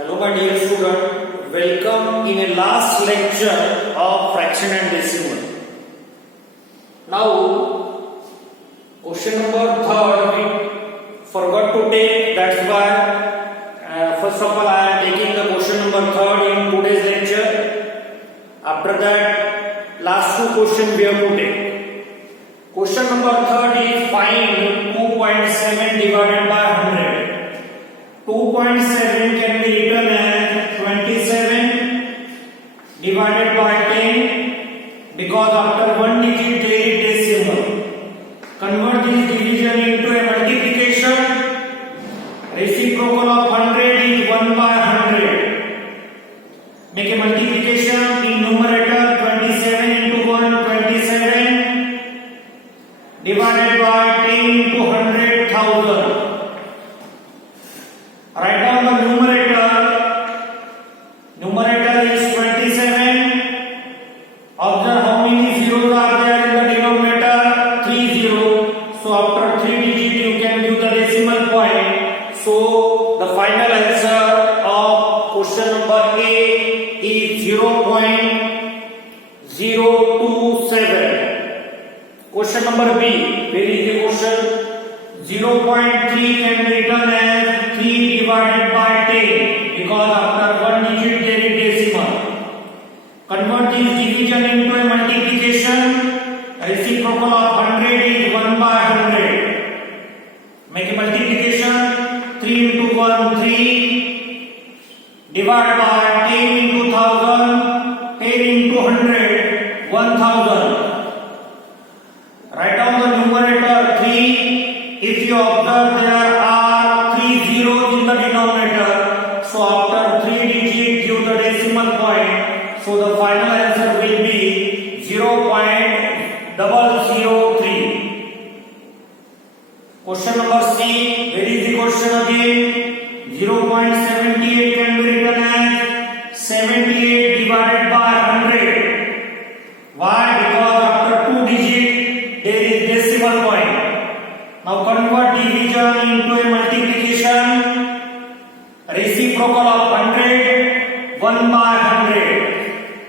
Hello my dear student, welcome in a last lecture of fraction and decimal. Now question number 3 we forgot to take, that's why first of all I am taking the question number 3 in today's lecture. After that last two questions we have to take. Question number 3 is find 2.7 divided by 100. 2.7 can be written as 27 divided by 10 because after one digit there is decimal. Convert this division into a multiplication. Reciprocal of 100 is 1 by 100. Make a multiplication in numerator 27 into 1 27 divided by 10 into 100,000. Write down the numerator. Numerator is 27. Observe how many zeros are there in the denominator. 3 zeros. So after 3 digits you can give the decimal point. So the final answer of question number A is 0.027. Question number B. Where is the question? 0.3 can be written as 3 divided by 10 because after one digit there is decimal. Convert this division into a multiplication. Reciprocal of 100 is 1 by 100. Make a multiplication. 3 into 1 3 divided by 10 into 1000. 10 into 100 1000. Write down the numerator 3. If you observe there are 3 zeros in the denominator, so after 3 digits give the decimal point, so the final answer will be 0.003. Question number C, where is the question again? 0.78 can be written as 78 divided by 100. Why? Because after 2 digits there is decimal point. Now convert division into a multiplication. Reciprocal of 100 1 by 100.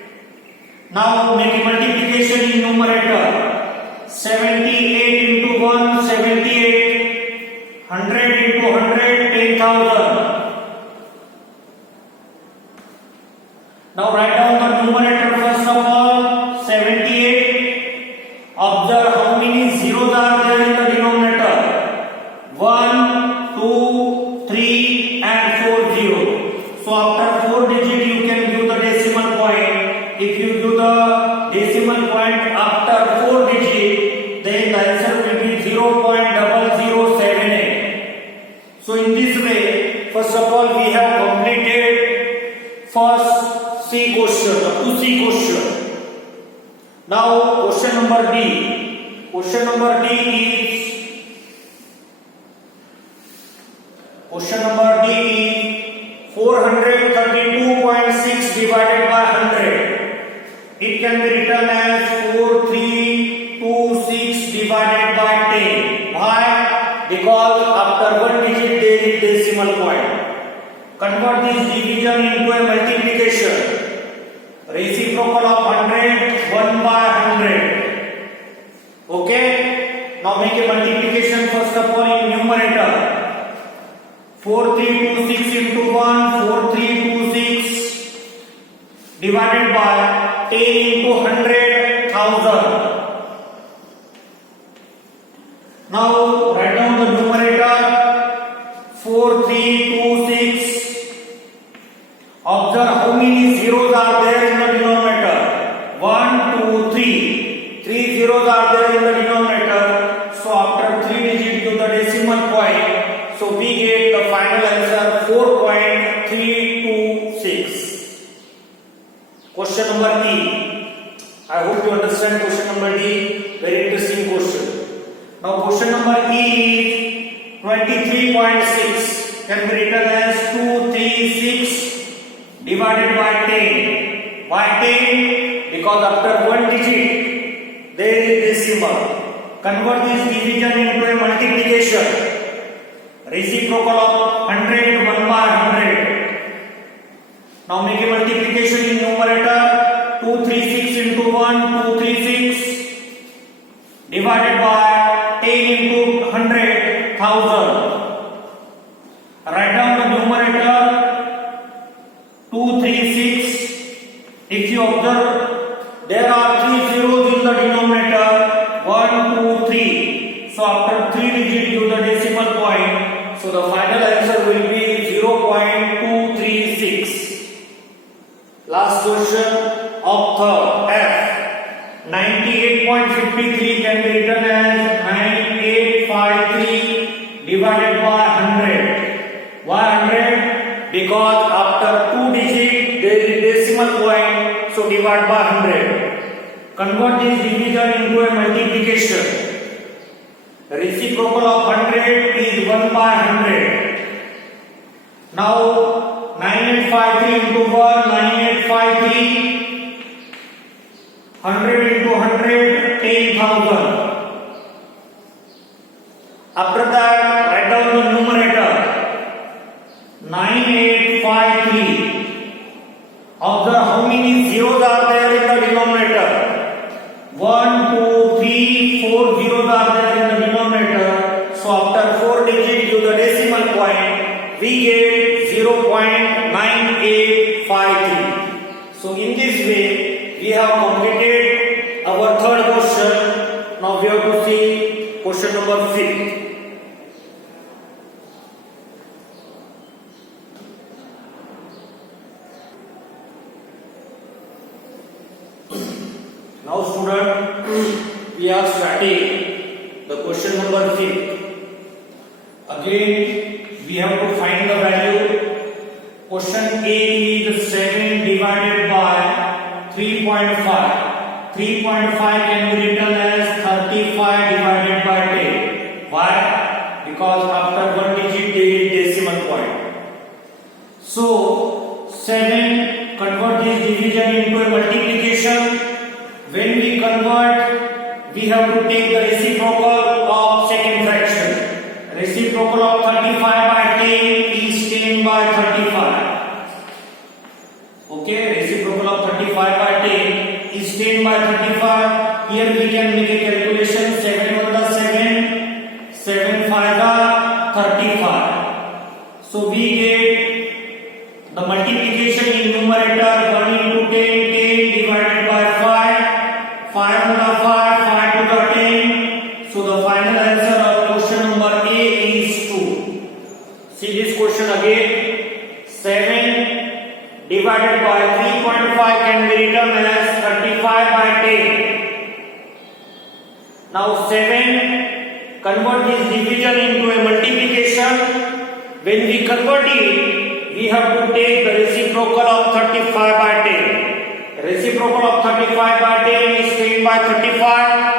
Now make a multiplication in numerator. 78 into 1 78. 100 into 100 10,000. Now write down the numerator first of all. 78. Observe how many zeros are there in the denominator. 1, 2, 3 and 4 zeros. So after 4 digits you can give the decimal point. If you give the decimal point after 4 digits, then the answer will be 0.0078. So in this way, first of all we have completed first C question, the 2C question. Now question number D. Question number D is 432.6 divided by 100. It can be written as 4326 divided by 10. Why? Because after one digit there is decimal point. Convert this division into a multiplication. Reciprocal of 100 1 by 100. Okay. Now make a multiplication first of all in numerator. 4326 into 1 4326 divided by 10 into 100,000. Now write down the numerator 4326. Observe how many zeros are there in the denominator. 1 2 3. 3 zeros are there in the denominator. So after 3 digits give the decimal point. So we get the final answer 4.326. Question number E. I hope you understand question number D. Very interesting question. Now question number E is 23.6. Can be written as 236 divided by 10. Why 10? Because after one digit there is decimal. Convert this division into a multiplication. Reciprocal of 100 1 by 100. Now make a multiplication in numerator. 236 into 1, 236 divided by 10 into 100, 1000. Write down the numerator 236. If you observe, there are 3 zeros in the denominator. 1, 2, 3. So after 3 digits use the decimal point. So the final answer will be 0.236. Last question of third F. 98.53 can be written as 9853 divided by 100. Why 100? Because after 2 digits there is decimal point, so divide by 100. Convert this division into a multiplication. Reciprocal of 100 is 1 by 100. Now 9853 into 1, 9853. 100 into 100, 10,000. After that, write down the numerator. 9853. Observe how many zeros are there in the denominator. 1, 2, 3, 4 zeros are there in the denominator. So after 4 digits use the decimal point, we get 0.9853. So in this way, we have completed our third question. Now we have to see question number 5. Now student, we are starting the question number 5. Again, we have to find the value. Question A is 7 divided by 3.5. 3.5 can be written as 35 divided by 10. Why? Because after 1 digit there is decimal point. So 7, convert this division into a multiplication. When we convert, we have to take the reciprocal of second fraction. Reciprocal of 35 by 10 is 10 by 35. Okay, reciprocal of 35 by 10 is 10 by 35. Here we can make a calculation. 7 1 the 7, 7 5 the 35. So we get the multiplication in numerator 1 into 10, 10 divided by 5. 5 1 the 5, 5 to the 10. So the final answer of question number A is 2. See this question again. 7 divided by 3.5 can be written as 35 by 10. Now 7, convert this division into a multiplication. When we convert it, we have to take the reciprocal of 35 by 10. Reciprocal of 35 by 10 is 10 by 35.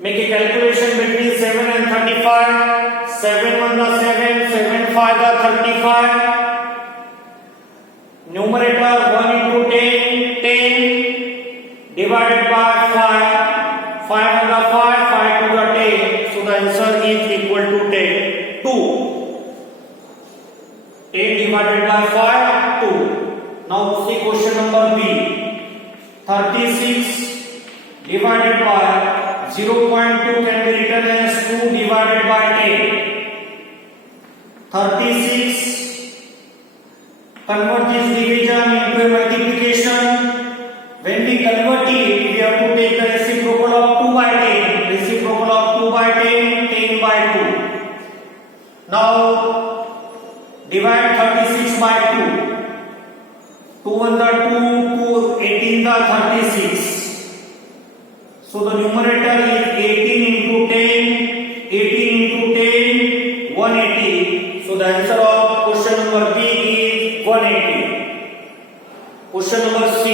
Make a calculation between 7 and 35. 7 1 the 7, 7 5 the 35. Numerator 1 into 10, 10 divided by 5. 5 1 the 5, 5 to the 10. So the answer is equal to 10. 2. 10 divided by 5, 2. Now see question number B. 36 divided by 0.2 can be written as 2 divided by 10. 36. Convert this division into a multiplication. When we convert it, we have to take the reciprocal of 2 by 10. Reciprocal of 2 by 10, 10 by 2. Now divide 36 by 2. 2 1 the 2, 2 18 the 36. So the numerator is 18 into 10, 18 into 10, 180. So the answer of question number B is 180. Question number C.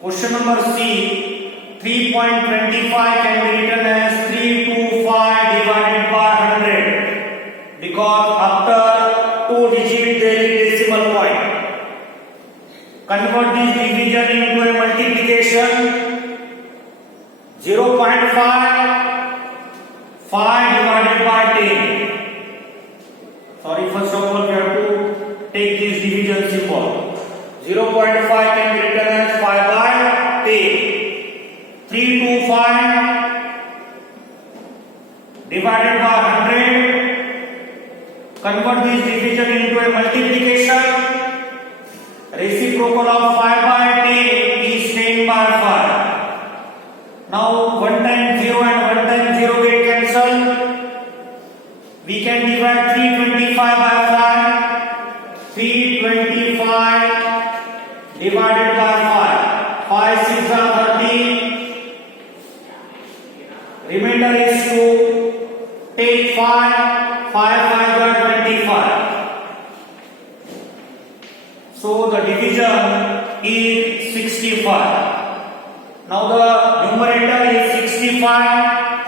Question number C. 3.25 can be written as 325 divided by 100. Because after 2 digits there is decimal point. Convert this division into a multiplication. 0.5, 5 divided by 10. Sorry, first of all we have to take this division Convert this division into a multiplication. Reciprocal of 5 by 10 is 10 by 5. Now 1 times 0 and 1 times 0 get cancelled. We can divide 325 by 5. 325 divided by 5. 5 6 are 30. Remainder is 2. Take 5. 5 5 are 25. So the division is 65. Now the numerator is 65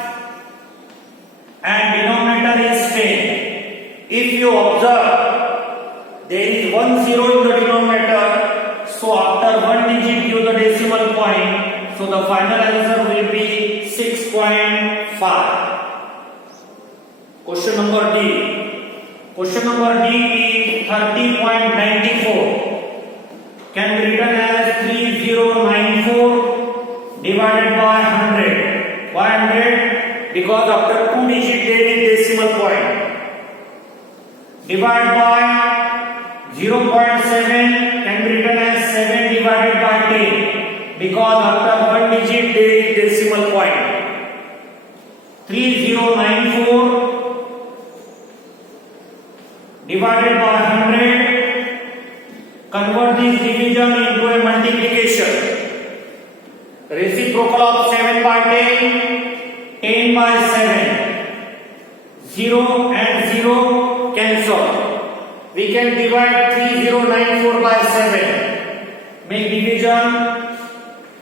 and denominator is 10. If you observe, there is 1 0 in the denominator. So after one digit give the decimal point. So the final answer will be 6.5. Question number D. Question number D is 30.94. Can be written as 3094 divided by 100. Why 100? Because after 2 digit there is decimal point. Divide by 0.7 can be written as 7 divided by 10. Because after 1 digit there is decimal point. 3094 divided by 100. Convert this division into a multiplication. Reciprocal of 7 by 10, 10 by 7. 0 and 0 cancel. We can divide 3094 by 7. Make division.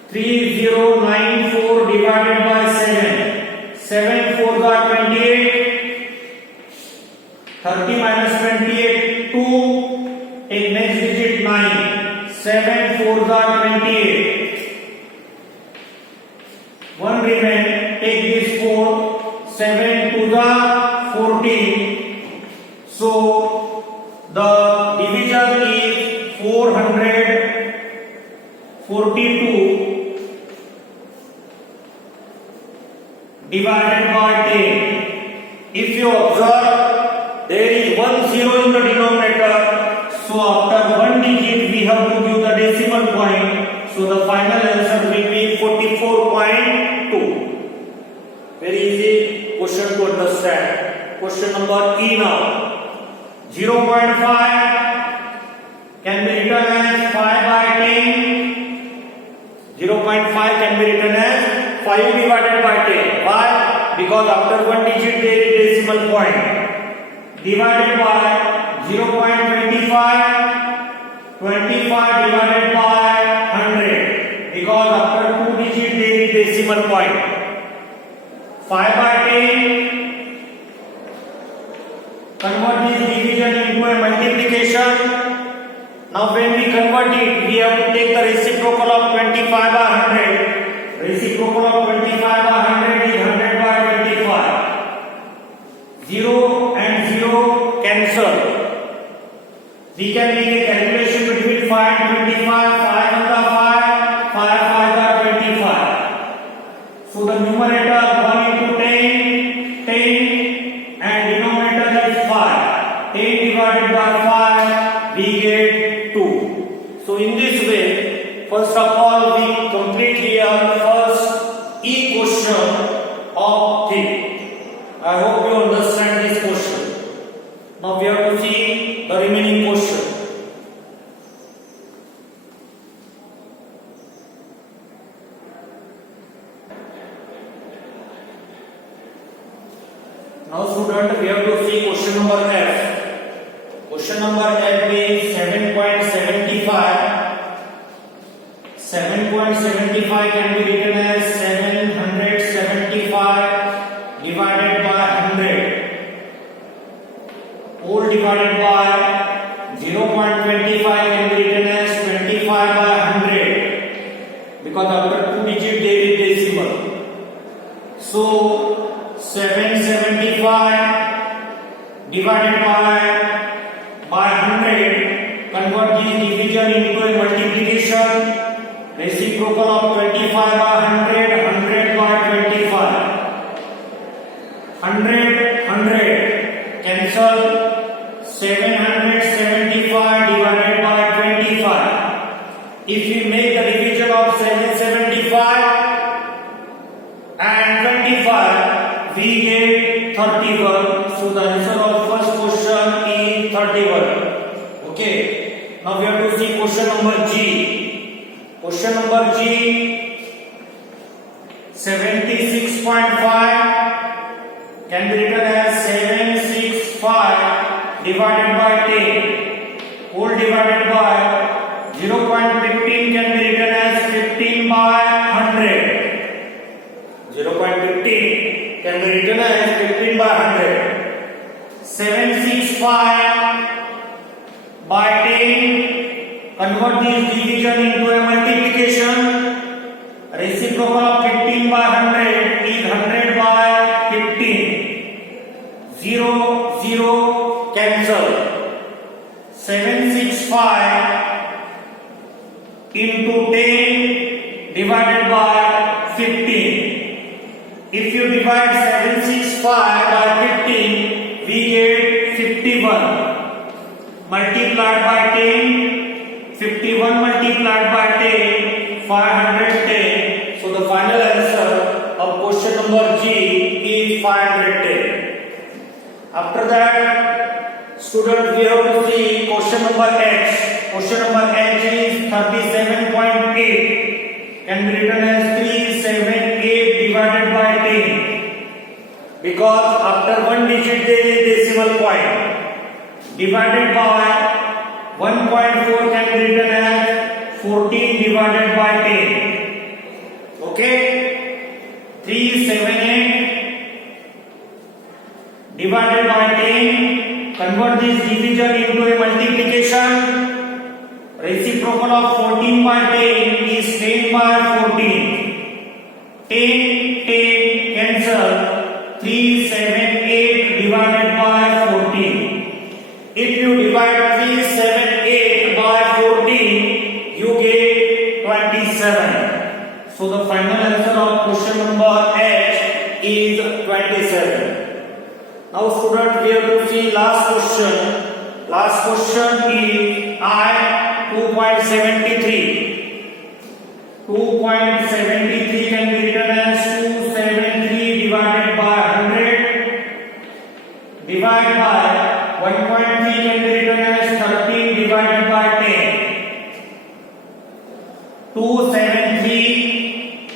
3094 divided by 7. 7 4 are 28. 30 minus 28, 2. Take next digit 9. 7 4 are 28. 1 remain. Take this 4. 7 2 are 14. So the division is 442 divided by 10. If you observe, there is 1 0 in the denominator. So after 1 digit we have to give the decimal point. So the final answer will be 44.2. Very easy question to understand. Question number E now. 0.5 can be written as 5 by 10. 0.5 can be written as 5 divided by 10. Why? Because after 1 digit there is decimal point. Divided by 0.25. 25 divided by 100. Because after 2 digit there is decimal point. 5 by 10. Convert this division into a multiplication. Now when we convert it, we have to take the reciprocal of 25 by 100. Reciprocal of 25 by 100 is 100 by 25. 0 and 0 cancel. We can make a calculation between 5 and 25. 5 and 5, 5 5 are 25. So the numerator 1 into 10, 10 and denominator is 5. 10 divided by 5, we get 2. So in this way, first of all, we complete here first E question of thing. I hope you understand this question. Now we have to see the remaining question. Now student, we have to see question number F. Question number F is 7.75. 7.75 can be written as 775 divided by 100. Whole divided by 0.25 can be written as 25 by 100. Because after 2 digit there is decimal. So 775 divided by 100. Convert this division into a multiplication. Reciprocal of 25 by 100, 100 by 25. 100, 100 cancel. convertible. Okay. Now we have to see question number G. Question number G, 76.5 can be written as 765 divided by 10 whole divided by 0.15 can be written as 15 by 100. 0.15 can be written as 15 by 100. 765 by 10, convert this division into a multiplication. Reciprocal of 15 by 100 is 100 by 15. 0, 0 cancel. 765 into 10 divided by 15. If you divide 765 by 15, we get 51. Multiplied by 10, 51 multiplied by 10, 510. So the final answer of question number G is 510. After that, students, we have to see question number H. Question number H is 37.8. Can be written as 378 divided by 10. Because after one digit there is decimal point. Divided by 1.4 can be written as 14 divided by 10. Okay? 378 divided by 10. Convert this division into a multiplication. Reciprocal of 14 by 10 is 10 by 14. 10, 10 cancel. 378 divided by 14. If you divide 378 by 14, you get 27. So the final answer of question number H is 27. Now students, we have to see last question. Last question is I 2.73. 2.73 can be written as 273 divided by 100 divided by 1.3 can be written as 13 divided by 10. 273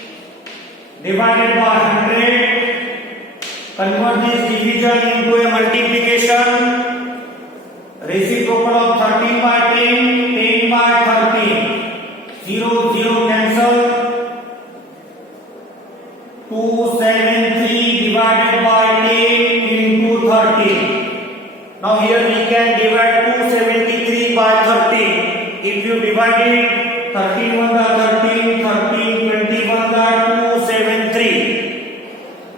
divided by 100. Convert this division into a multiplication. Reciprocal of 13 by 10, 10 by 13. 0, 0 cancel. 273 divided by 10 into 13. Now here we can divide 273 by 13. If you divide it, 13 1 are 13, 13, 21 are 273.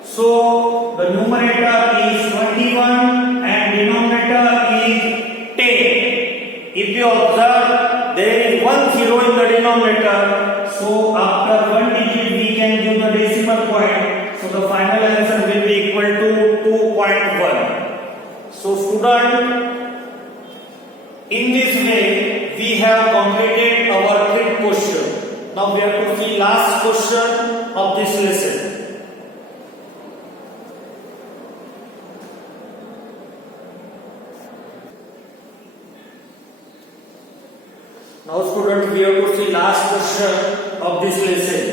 So the numerator is 21 and denominator is 10. If you observe, there is 1 0 in the denominator. So after one digit we can give the decimal point. So the final answer will be equal to 2.1. So student, in this way we have completed our fifth question. Now we have to see last question of this lesson. Now student, we have to see last question of this lesson.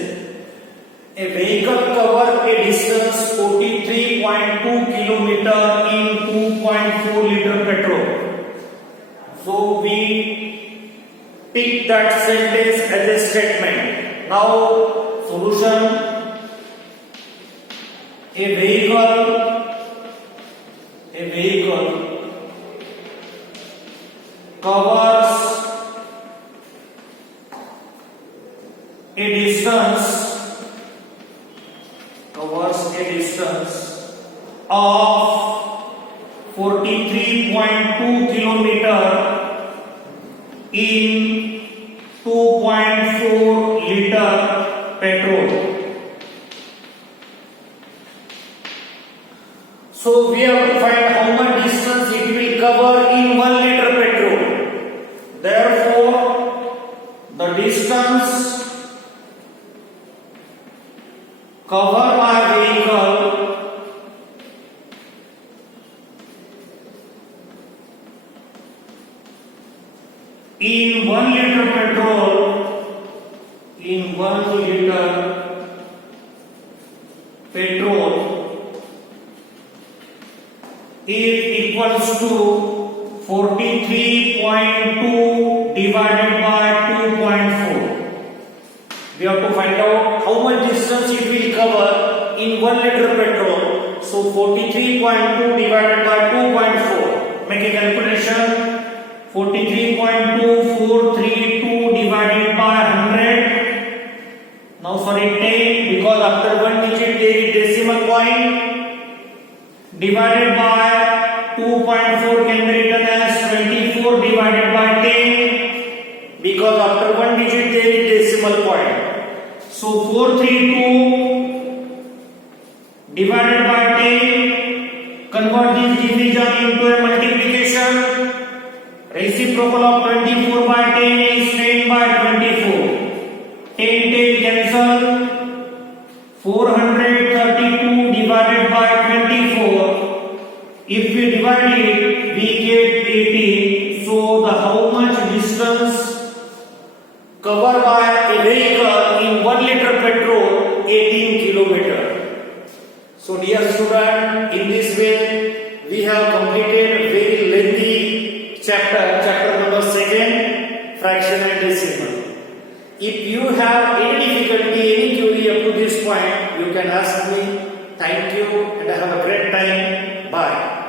A vehicle covers a distance 43.2 km in 2.4 liter petrol. So we pick that sentence as a statement. Now solution. A vehicle covers a distance of 43.2 km in 2.4 liter petrol. So we have to find how much distance it will cover in 1 liter petrol. Therefore, the distance covered by vehicle in 1 liter petrol, is equals to 43.2 divided by 2.4. We have to find out how much distance it will cover in 1 liter petrol. So 43.2 divided by 2.4. Make a calculation. 43.2432 divided by 100. Now for it 10, because after one digit there is decimal point. Divided by 2.4 can be written as 24 divided by 10, because after one digit there is decimal point. So 432 divided by 10, convert this division into a multiplication. Reciprocal of 24 by 10 is 10 by 24. 10 cancel. 432 divided by 24. If we divide it, we get 80. So the how much distance covered by a vehicle in 1 liter petrol? 18 kilometer. So dear student, in this way we have completed a very lengthy chapter number 2, fraction and decimal. If you have any difficulty, any query up to this point, you can ask me. Thank you and have a great time. Bye.